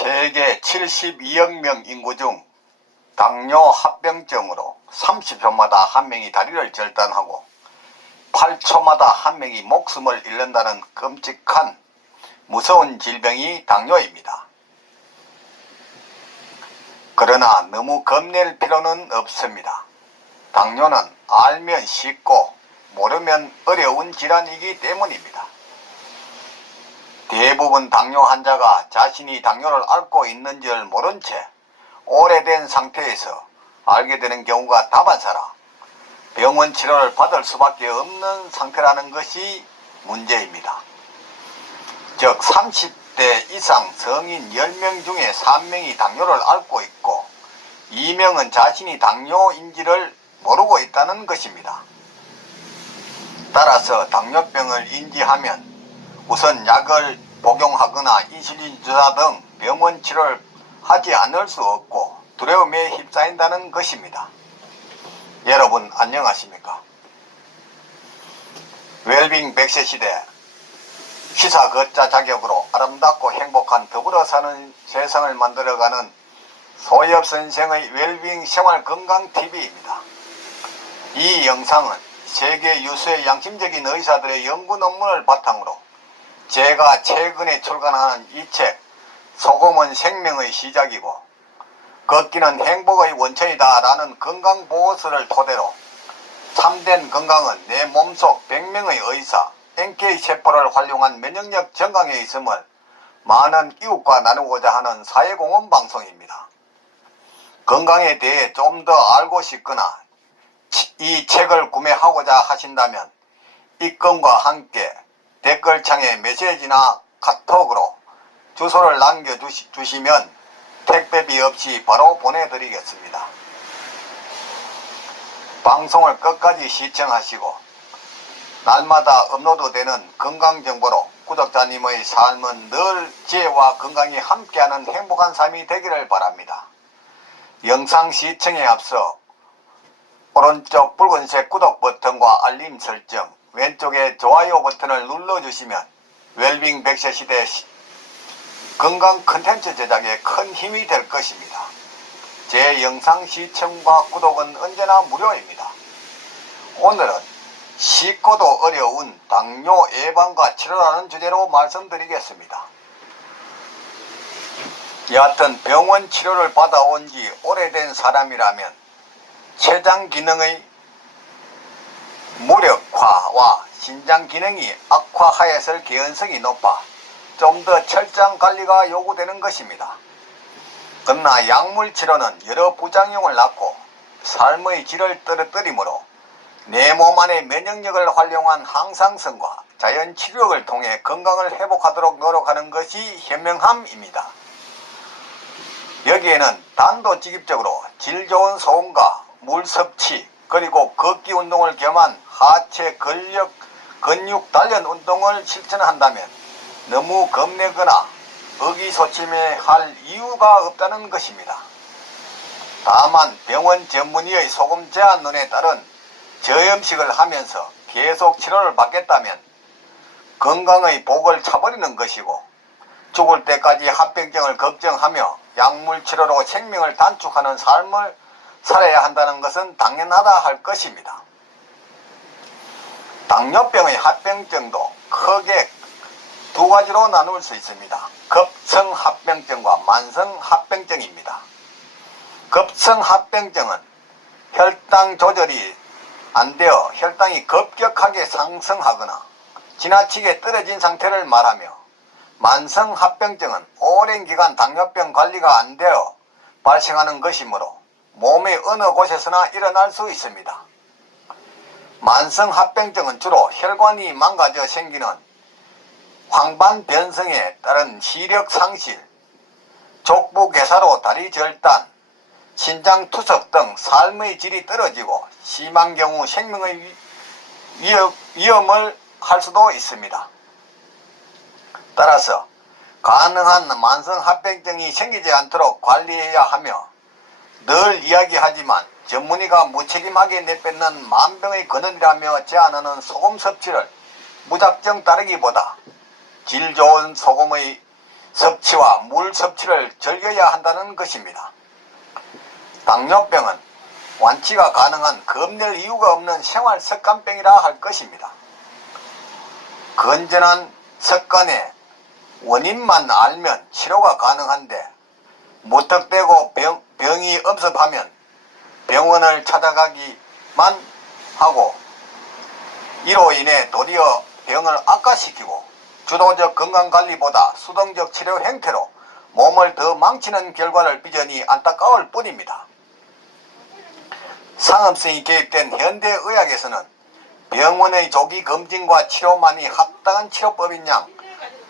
세계 72억 명 인구 중 당뇨 합병증으로 30초마다 한 명이 다리를 절단하고 8초마다 한 명이 목숨을 잃는다는 끔찍한 무서운 질병이 당뇨입니다. 그러나 너무 겁낼 필요는 없습니다. 당뇨는 알면 쉽고 모르면 어려운 질환이기 때문입니다. 대부분 당뇨 환자가 자신이 당뇨를 앓고 있는 줄 모른 채 오래된 상태에서 알게 되는 경우가 다반사라 병원 치료를 받을 수밖에 없는 상태라는 것이 문제입니다. 즉 30대 이상 성인 10명 중에 3명이 당뇨를 앓고 있고 2명은 자신이 당뇨인지를 모르고 있다는 것입니다. 따라서 당뇨병을 인지하면 우선 약을 복용하거나 인슐린 주사 등 병원 치료를 하지 않을 수 없고 두려움에 휩싸인다는 것입니다. 여러분 안녕하십니까? 웰빙 100세 시대 시사 걷자 자격으로 아름답고 행복한 더불어 사는 세상을 만들어가는 소엽 선생의 웰빙 생활 건강 TV입니다. 이 영상은 세계 유수의 양심적인 의사들의 연구 논문을 바탕으로 제가 최근에 출간한 이 책 소금은 생명의 시작이고 걷기는 행복의 원천이다 라는 건강보고서를 토대로 참된 건강은 내 몸속 100명의 의사 NK세포를 활용한 면역력 증강에 있음을 많은 이웃과 나누고자 하는 사회공헌 방송입니다. 건강에 대해 좀 더 알고 싶거나 이 책을 구매하고자 하신다면 입금과 함께 댓글창에 메시지나 카톡으로 주소를 남겨주시면 택배비 없이 바로 보내드리겠습니다. 방송을 끝까지 시청하시고 날마다 업로드되는 건강정보로 구독자님의 삶은 늘 지혜와 건강이 함께하는 행복한 삶이 되기를 바랍니다. 영상 시청에 앞서 오른쪽 붉은색 구독 버튼과 알림 설정, 왼쪽에 좋아요 버튼을 눌러주시면 웰빙 100세 시대 건강 컨텐츠 제작에 큰 힘이 될 것입니다. 제 영상 시청과 구독은 언제나 무료입니다. 오늘은 쉽고도 어려운 당뇨 예방과 치료라는 주제로 말씀드리겠습니다. 여하튼 병원 치료를 받아온 지 오래된 사람이라면 췌장 기능의 무력화와 신장 기능이 악화하였을 개연성이 높아 좀 더 철저한 관리가 요구되는 것입니다. 그러나 약물 치료는 여러 부작용을 낳고 삶의 질을 떨어뜨리므로 내 몸 안의 면역력을 활용한 항상성과 자연 치료를 통해 건강을 회복하도록 노력하는 것이 현명함입니다. 여기에는 단도직입적으로 질 좋은 소음과 물 섭취 그리고 걷기 운동을 겸한 하체 근육 단련 운동을 실천한다면 너무 겁내거나 의기소침해 할 이유가 없다는 것입니다. 다만 병원 전문의의 소금 제한론에 따른 저염식을 하면서 계속 치료를 받겠다면 건강의 복을 차버리는 것이고 죽을 때까지 합병증을 걱정하며 약물 치료로 생명을 단축하는 삶을 살아야 한다는 것은 당연하다 할 것입니다. 당뇨병의 합병증도 크게 두 가지로 나눌 수 있습니다. 급성합병증과 만성합병증입니다. 급성합병증은 혈당 조절이 안 되어 혈당이 급격하게 상승하거나 지나치게 떨어진 상태를 말하며 만성합병증은 오랜 기간 당뇨병 관리가 안 되어 발생하는 것이므로 몸의 어느 곳에서나 일어날 수 있습니다. 만성합병증은 주로 혈관이 망가져 생기는 황반변성에 따른 시력 상실, 족부괴사로 다리 절단, 신장 투석 등 삶의 질이 떨어지고 심한 경우 생명의 위험을 할 수도 있습니다. 따라서 가능한 만성합병증이 생기지 않도록 관리해야 하며 늘 이야기하지만 전문의가 무책임하게 내뱉는 만병의 근원이라며 제안하는 소금 섭취를 무작정 따르기보다 질 좋은 소금의 섭취와 물 섭취를 즐겨야 한다는 것입니다. 당뇨병은 완치가 가능한 겁낼 이유가 없는 생활 습관병이라 할 것입니다. 건전한 습관의 원인만 알면 치료가 가능한데 무턱대고 병이 엄습하면 병원을 찾아가기만 하고 이로 인해 도리어 병을 악화시키고 주도적 건강관리보다 수동적 치료 행태로 몸을 더 망치는 결과를 빚으니 안타까울 뿐입니다. 상업성이 개입된 현대의학에서는 병원의 조기 검진과 치료만이 합당한 치료법인 양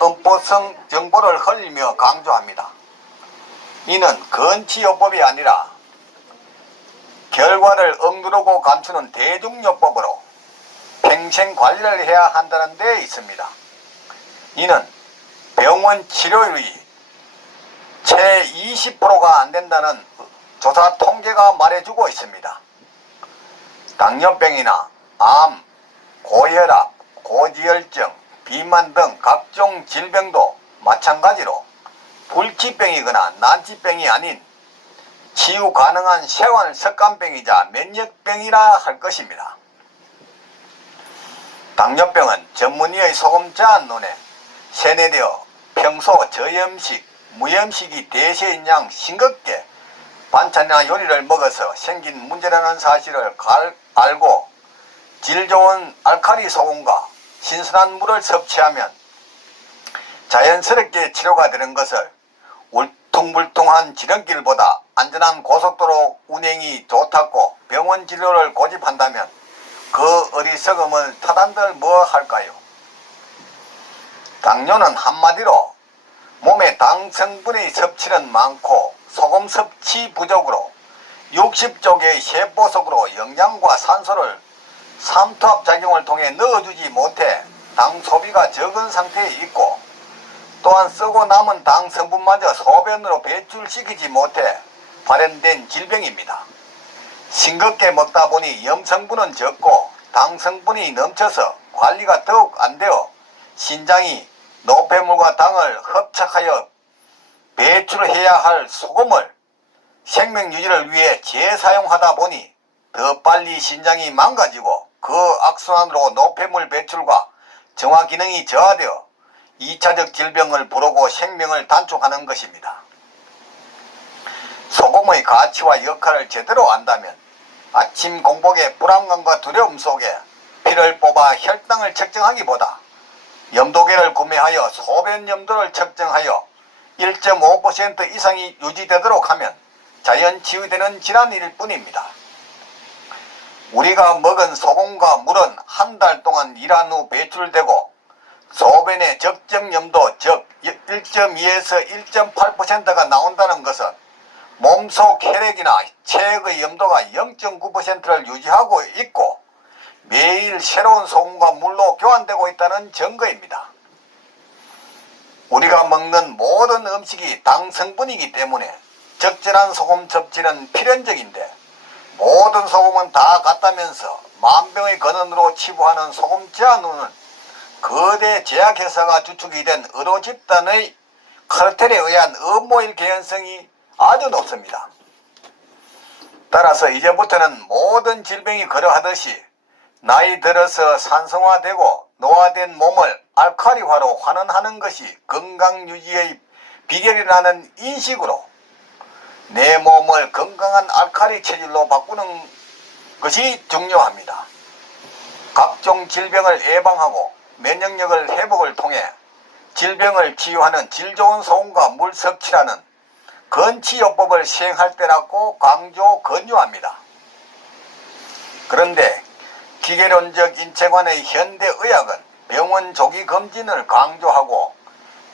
음보성 정보를 흘리며 강조합니다. 이는 건치요법이 아니라 결과를 억누르고 감추는 대중요법으로 평생 관리를 해야 한다는 데 있습니다. 이는 병원 치료율이 채 20%가 안 된다는 조사 통계가 말해주고 있습니다. 당뇨병이나 암, 고혈압, 고지혈증, 비만 등 각종 질병도 마찬가지로 불치병이거나 난치병이 아닌 치유 가능한 생활 습관병이자 면역병이라 할 것입니다. 당뇨병은 전문의의 소금자한론에 세뇌되어 평소 저염식, 무염식이 대세인 양 싱겁게 반찬이나 요리를 먹어서 생긴 문제라는 사실을 알고 질 좋은 알칼리 소금과 신선한 물을 섭취하면 자연스럽게 치료가 되는 것을 울퉁불퉁한 지름길보다 안전한 고속도로 운행이 좋다고 병원 진료를 고집한다면 그 어리석음을 타단들 뭐 할까요? 당뇨는 한마디로 몸에 당 성분의 섭취는 많고 소금 섭취 부족으로 60쪽의 세포 속으로 영양과 산소를 삼투압작용을 통해 넣어주지 못해 당 소비가 적은 상태에 있고 또한 쓰고 남은 당 성분마저 소변으로 배출시키지 못해 발현된 질병입니다. 싱겁게 먹다 보니 염성분은 적고 당 성분이 넘쳐서 관리가 더욱 안 되어 신장이 노폐물과 당을 흡착하여 배출해야 할 소금을 생명 유지를 위해 재사용하다 보니 더 빨리 신장이 망가지고 그 악순환으로 노폐물 배출과 정화 기능이 저하되어 2차적 질병을 부르고 생명을 단축하는 것입니다. 소금의 가치와 역할을 제대로 안다면 아침 공복의 불안감과 두려움 속에 피를 뽑아 혈당을 측정하기보다 염도계를 구매하여 소변 염도를 측정하여 1.5% 이상이 유지되도록 하면 자연 치유되는 질환일 뿐입니다. 우리가 먹은 소금과 물은 한 달 동안 일한 후 배출되고 소변의 적정 염도 즉 1.2에서 1.8%가 나온다는 것은 몸속 혈액이나 체액의 염도가 0.9%를 유지하고 있고 매일 새로운 소금과 물로 교환되고 있다는 증거입니다. 우리가 먹는 모든 음식이 당 성분이기 때문에 적절한 소금 섭취는 필연적인데 모든 소금은 다 같다면서 만병의 근원으로 치부하는 소금 제한론은 거대 제약회사가 주축이 된 의료 집단의 카르텔에 의한 음모일 개연성이 아주 높습니다. 따라서 이제부터는 모든 질병이 그러하듯이 나이 들어서 산성화되고 노화된 몸을 알칼리화로 환원하는 것이 건강유지의 비결이라는 인식으로 내 몸을 건강한 알칼리 체질로 바꾸는 것이 중요합니다. 각종 질병을 예방하고 면역력을 회복을 통해 질병을 치유하는 질 좋은 소금과 물 섭취라는 건치요법을 시행할 때라고 강조건유합니다. 그런데 기계론적 인체관의 현대의학은 병원 조기 검진을 강조하고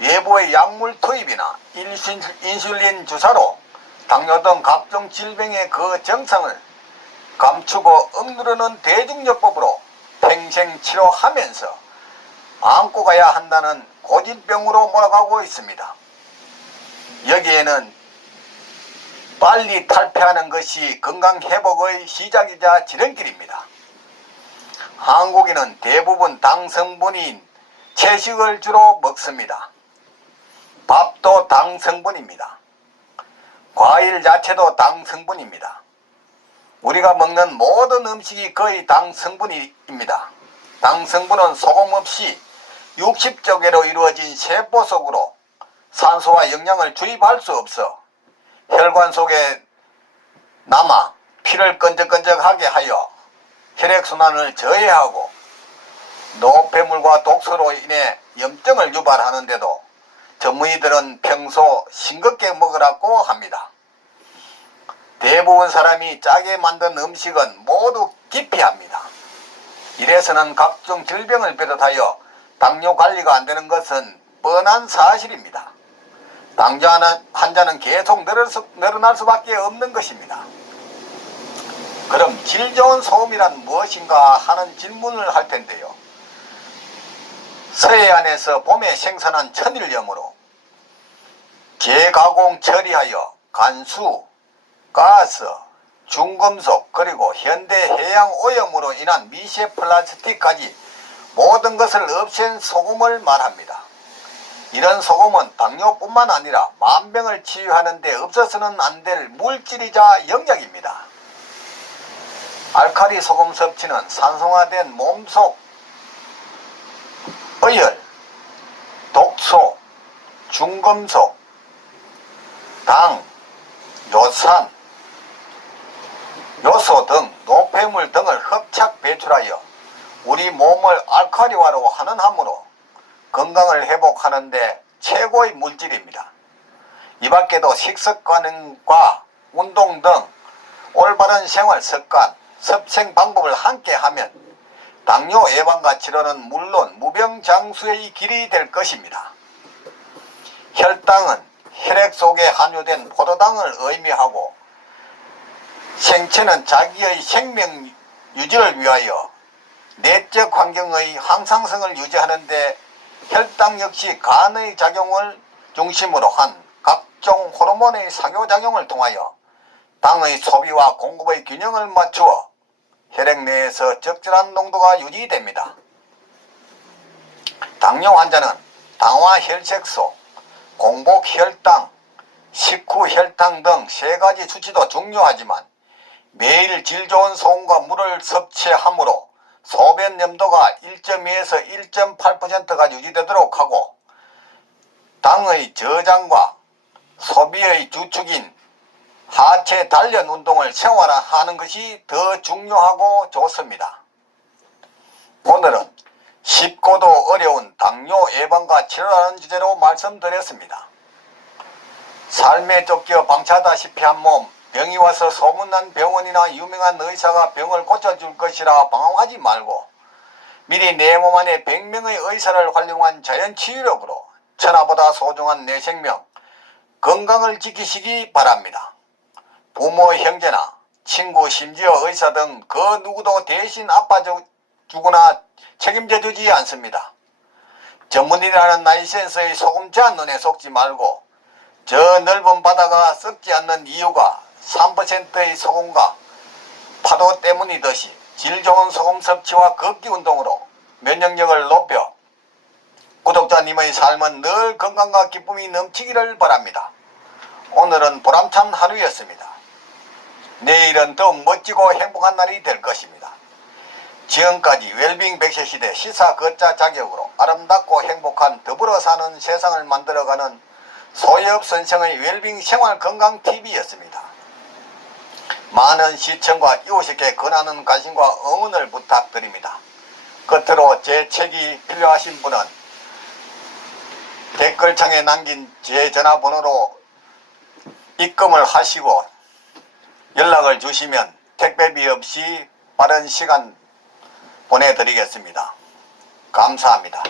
외부의 약물 투입이나 인슐린 주사로 당뇨 등 각종 질병의 그 증상을 감추고 억누르는 대중요법으로 평생 치료하면서 안고 가야 한다는 고질병으로 몰아가고 있습니다. 여기에는 빨리 탈피하는 것이 건강회복의 시작이자 지름길입니다. 한국인은 대부분 당 성분인 채식을 주로 먹습니다. 밥도 당 성분입니다. 과일 자체도 당 성분입니다. 우리가 먹는 모든 음식이 거의 당 성분입니다. 당 성분은 소금 없이 60조개로 이루어진 세포 속으로 산소와 영양을 주입할 수 없어 혈관 속에 남아 피를 끈적끈적하게 하여 혈액순환을 저해하고 노폐물과 독소로 인해 염증을 유발하는데도 전문의들은 평소 싱겁게 먹으라고 합니다. 대부분 사람이 짜게 만든 음식은 모두 기피합니다. 이래서는 각종 질병을 비롯하여 당뇨 관리가 안 되는 것은 뻔한 사실입니다. 당뇨 환자는 계속 늘어날 수밖에 없는 것입니다. 그럼 질 좋은 소금이란 무엇인가 하는 질문을 할 텐데요. 서해안에서 봄에 생산한 천일염으로 재가공 처리하여 간수, 가스, 중금속 그리고 현대 해양 오염으로 인한 미세 플라스틱까지 모든 것을 없앤 소금을 말합니다. 이런 소금은 당뇨뿐만 아니라 만병을 치유하는 데 없어서는 안 될 물질이자 영약입니다. 알칼리 소금 섭취는 산성화된 몸속 어혈, 독소, 중금속, 당, 요산, 요소 등 노폐물 등을 흡착 배출하여 우리 몸을 알칼리화로 하는 함으로 건강을 회복하는 데 최고의 물질입니다. 이 밖에도 식습관과 운동 등 올바른 생활 습관, 섭생 방법을 함께 하면 당뇨 예방과 치료는 물론 무병장수의 길이 될 것입니다. 혈당은 혈액 속에 함유된 포도당을 의미하고 생체는 자기의 생명 유지를 위하여 내적 환경의 항상성을 유지하는 데 혈당 역시 간의 작용을 중심으로 한 각종 호르몬의 상호작용을 통하여 당의 소비와 공급의 균형을 맞추어 혈액 내에서 적절한 농도가 유지됩니다. 당뇨 환자는 당화혈색소, 공복혈당, 식후혈당 등 세 가지 수치도 중요하지만 매일 질 좋은 소금과 물을 섭취하므로 소변 염도가 1.2에서 1.8%가 유지되도록 하고 당의 저장과 소비의 주축인 하체 단련 운동을 생활화하는 것이 더 중요하고 좋습니다. 오늘은 쉽고도 어려운 당뇨 예방과 치료라는 주제로 말씀드렸습니다. 삶에 쫓겨 방치하다시피 한 몸, 병이 와서 소문난 병원이나 유명한 의사가 병을 고쳐줄 것이라 방황하지 말고 미리 내 몸 안에 100명의 의사를 활용한 자연치유력으로 천하보다 소중한 내 생명, 건강을 지키시기 바랍니다. 부모, 형제나 친구, 심지어 의사 등 그 누구도 대신 아파주거나 책임져주지 않습니다. 전문이라는 라이센스의 소금잔 눈에 속지 말고 저 넓은 바다가 썩지 않는 이유가 3%의 소금과 파도 때문이듯이 질 좋은 소금 섭취와 걷기 운동으로 면역력을 높여 구독자님의 삶은 늘 건강과 기쁨이 넘치기를 바랍니다. 오늘은 보람찬 하루였습니다. 내일은 더욱 멋지고 행복한 날이 될 것입니다. 지금까지 웰빙 100세 시대 시사 거자 자격으로 아름답고 행복한 더불어 사는 세상을 만들어가는 소엽 선생의 웰빙 생활건강TV였습니다. 많은 시청과 이웃에게 권하는 관심과 응원을 부탁드립니다. 끝으로 제 책이 필요하신 분은 댓글창에 남긴 제 전화번호로 입금을 하시고 연락을 주시면 택배비 없이 빠른 시간 보내드리겠습니다. 감사합니다.